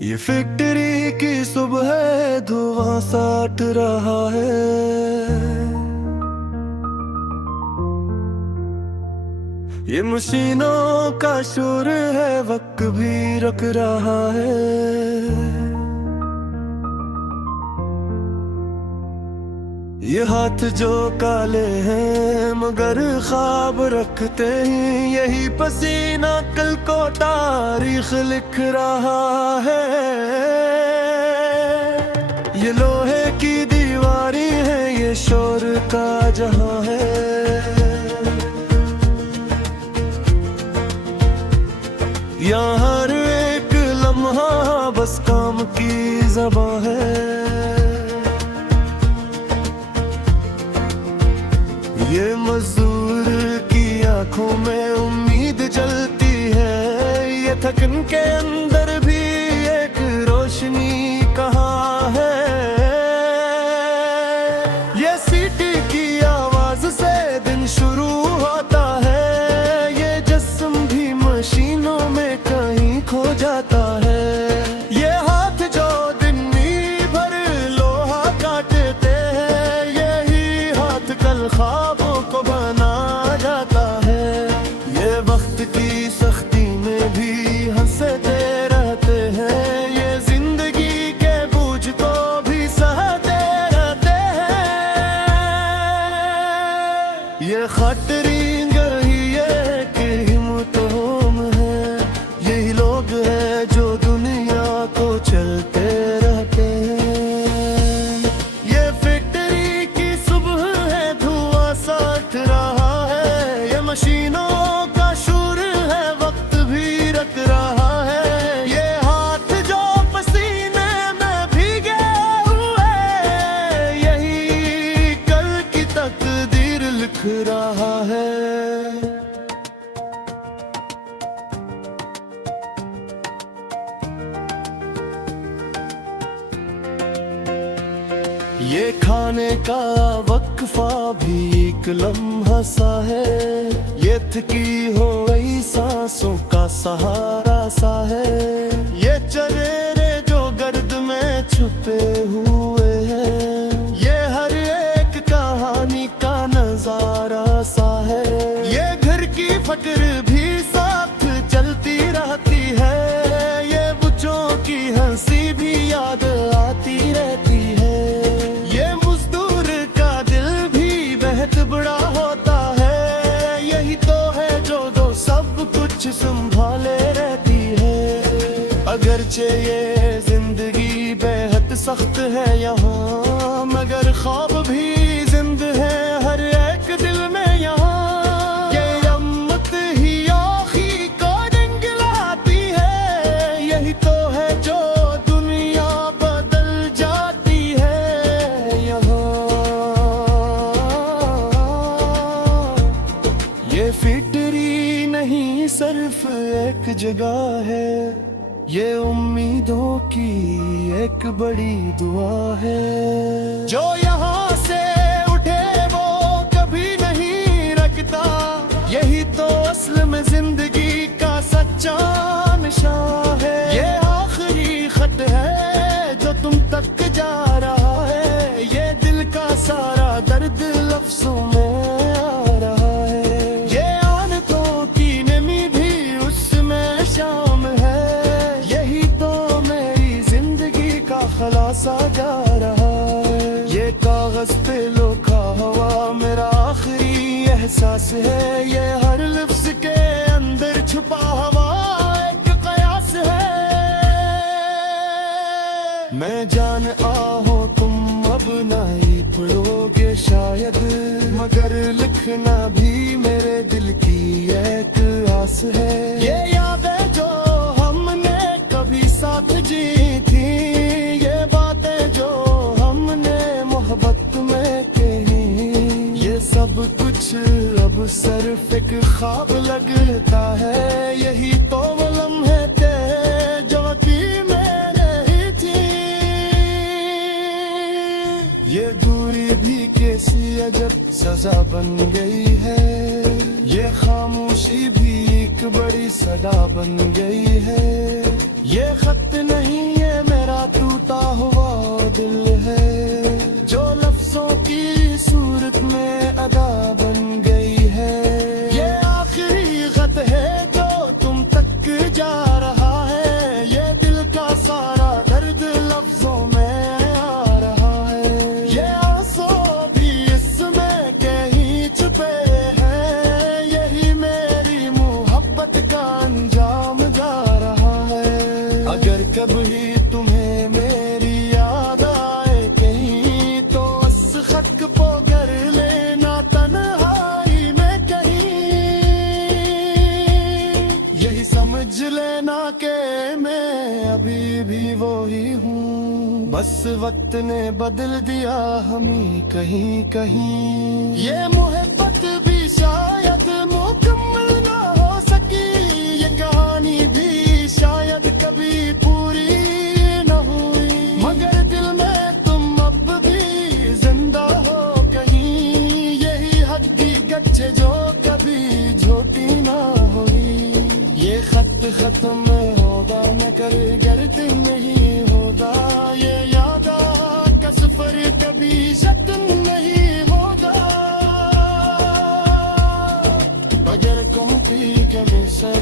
ये फैक्ट्री की सुबह धुआं साट रहा है। ये मशीनों का शोर है, वक्त भी रुक रहा है। ये हाथ जो काले हैं मगर ख्वाब रखते हैं, यही पसीना कल को तारीख लिख रहा है। ये लोहे की दीवारें हैं, ये शोर का जहां है। यहाँ हर एक लम्हा बस काम की ज़बां है। ये मजदूर की आंखों में उम्मीद जलती है, ये थकन के अंदर भी एक रोशनी कहाँ है। ये सीटी की आवाज से दिन शुरू होता है, ये जिस्म भी मशीनों में कहीं खो जाता है। ये हाथ जो दिन भर लोहा काटते हैं, यही हाथ कल ख्वाबों को बना जाता है। ये वक्त की सख्ती में भी हंसते रहते हैं, ये जिंदगी के बोझ को भी सहते रहते हैं। ये खटरिंग ही एक हिम्मतों में है, यही लोग हैं जो दुनिया को चलते रहते हैं। ये फैक्ट्री की सुबह है, धुआं साट रहा है। ये मशीनों का शोर है, वक्त भी रख रहा है। ये हाथ जो पसीने में भीगे हुए, यही कल की तकदीर लिख रहा है। ये खाने का वक्फा भी एक लम्हा सा है, ये थकी हो गई सांसों का सहारा सा है। ये चरेरे जो गर्द में छुपे हुए हैं, ये हर एक कहानी का नजारा सा है। ये घर की फकर भी साथ चलती रहती है, ये बच्चों की हंसी भी याद आती रहती है। ये मजदूर का दिल भी बेहद बड़ा होता है, यही तो है जो दो सब कुछ संभाले रहती है। अगरचे ये जिंदगी बेहद सख्त है यहाँ, मगर ख्वाब भी जिंद है हर एक दिल में यहाँ। ये अम्मत ही आखी को दिंगलाती है, यही तो है जो दुनिया बदल जाती है यहाँ। ये फैक्ट्री नहीं सिर्फ एक जगह है, ये उम्मीदों की एक बड़ी दुआ है। जो यहाँ से उठे वो कभी नहीं रखता, यही तो असल में जिंदगी का सच्चा निशान है। ये आखिरी खत है जो तुम तक जा रहा है, ये दिल का सारा दर्द लफ्जों में आ रहा है। ये आनतों की नमी भी उसमें शामिल है, यही तो मेरी जिंदगी का खलासा जा रहा है। ये कागज पे लिखा हुआ मेरा आखिरी एहसास है, ये हर लफ्ज के अंदर छुपा हुआ एक कयास है। मैं जान आहो तुम अब नहीं पढ़ोगे शायद, मगर लिखना भी मेरे दिल की एक आस है। ये यादें जो हमने कभी साथ जी थी, ये बातें जो हमने मोहब्बत में कही, ये सब कुछ अब सिर्फ एक ख्वाब लगता है। यही तो वो लम्हे थे जो कि मैंने ही थी। ये दूरी भी कैसी अजब सजा बन गई है, ये खामोशी भी एक बड़ी सदा बन गई है। ये खत नहीं ये मेरा टूटा हुआ दिल है, जो लफ्जों की सूरत में अदा बन गई है। ये आखिरी खत है जो तुम तक जा रहा है, ये दिल का सारा दर्द लफ्जों में आ रहा है। ये आंसू भी इसमें कहीं छुपे हैं, यही मेरी मोहब्बत का अंजाम जा रहा है। अगर कभी तुम्हें मेरी याद आए कहीं, तो उस खत को कर लेना तन्हाई में कहीं। यही समझ लेना कि मैं अभी भी वो ही हूँ, बस वक्त ने बदल दिया हमें कहीं कहीं। ये मोहब्बत भी शायद मुकम्मल ना हो सकी, ये कहानी भी शायद कभी पूरी न हुई, मगर दिल में तुम अब भी जिंदा हो कहीं। यही हड्डी गच्छे जो कभी झोटी ना हुई। ये खत खत्म होगा न कर गिरते नहीं होगा, ये यादा का सफर कभी खत्म नहीं होगा। बगैर कमी कभी से